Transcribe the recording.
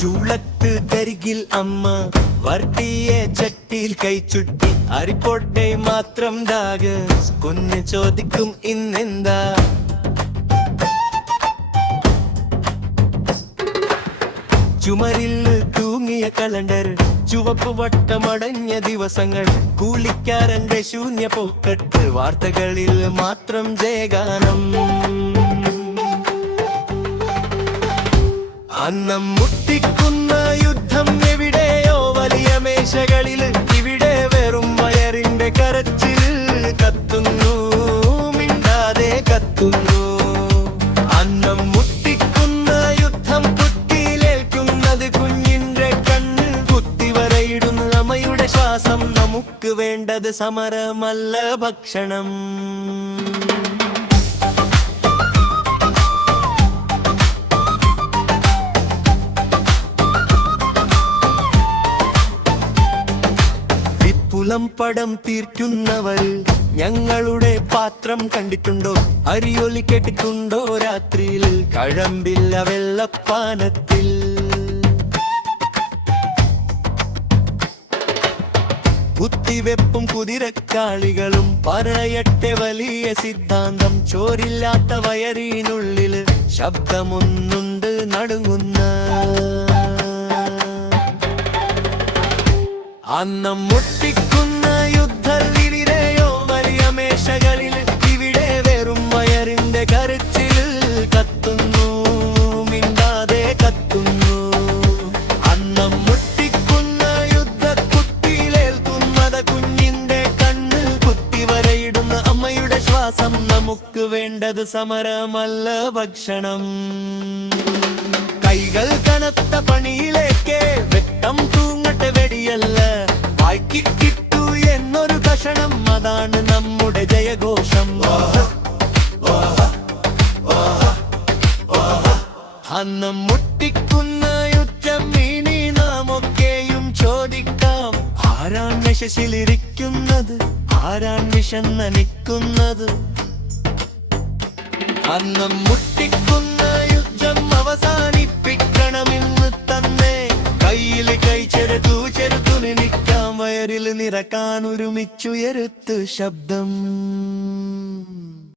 ചൂളത്ത് കരികിൽ അമ്മ വർട്ടിയെ ചട്ടിയിൽ കൈച്ചുട്ടി അരിപ്പൊട്ടെ മാത്രം ദാഗ് കുഞ്ഞ് ചോദിക്കും ഇന്നെന്താ. ചുമരിൽ തൂങ്ങിയ കലണ്ടർ, ചുവപ്പ് വട്ടമടഞ്ഞ ദിവസങ്ങൾ, കൂലിക്കാരന്റെ ശൂന്യ പോക്കറ്റ്, വാർത്തകളിൽ മാത്രം ജയഗാനം. അന്നം മുട്ടിക്കുന്ന യുദ്ധം എവിടെയോ വലിയ മേശകളിൽ, ഇവിടെ വെറും വയറിന്റെ കരച്ചിൽ കത്തുന്നു, മിണ്ടാതെ കത്തുന്നു. അന്നം മുട്ടിക്കുന്ന യുദ്ധം കുത്തിയിലേൽക്കുന്നത് കുഞ്ഞിന്റെ കണ്ണിൽ, കുത്തിവരയിടുന്ന അമ്മയുടെ ശ്വാസം. നമുക്ക് വേണ്ടത് സമരമല്ല ഭക്ഷണം. പടം തീർക്കുന്നവർ ഞങ്ങളുടെ പാത്രം കണ്ടിട്ടുണ്ടോ? അരിയൊലി കേട്ടിട്ടുണ്ടോ രാത്രിയിൽ? കഴമ്പില്ല വെള്ളപ്പാനത്തിൽ. കുത്തിവെപ്പും കുതിരക്കാളികളും പറയട്ടെ വലിയ സിദ്ധാന്തം. ചോരില്ലാത്ത വയറിനുള്ളിൽ ശബ്ദമൊന്നുണ്ട് നടുങ്ങുന്ന. അന്നം മുട്ടിക്കുന്ന യുദ്ധം ഇവിടെയോ വലിയ മേശകളിൽ, ഇവിടെ വെറും വയറിന്റെ കരച്ചിൽ കത്തുന്നു, മിണ്ടാതെ കത്തുന്നു. അന്നം മുട്ടിക്കുന്ന യുദ്ധ കുത്തിയിലേൽക്കുന്നത് കുഞ്ഞിന്റെ കണ്ണിൽ, കുത്തിവരയിടുന്ന അമ്മയുടെ ശ്വാസം. നമുക്ക് വേണ്ടത് സമരമല്ല ഭക്ഷണം. കൈകൾ കനത്ത പണിയിലേക്ക്, വെട്ടം തൂങ്ങട്ടെ വെടിയല്ല, വായ്ക്ക് കിട്ടൂ എന്നൊരു കഷണം, അതാണ് നമ്മുടെ ജയഘോഷം. അന്നം മുട്ടിക്കുന്ന യുദ്ധം ഇനി നാമൊക്കെയും ചോദിക്കാം. ആരാൻ വിശസിലിരിക്കുന്നത്? ആരാൻ വിശന്നനിക്കുന്നത്? അന്നം മുട്ടിക്കുന്ന യുദ്ധം അവസാനിപ്പിക്കണമെന്ന് തന്നെ. കയ്യിൽ കൈ ചെറുതു ചെറുതു നിൽക്കാം, വയറിൽ നിറക്കാൻ ഒരുമിച്ചുയരുത്ത് ശബ്ദം.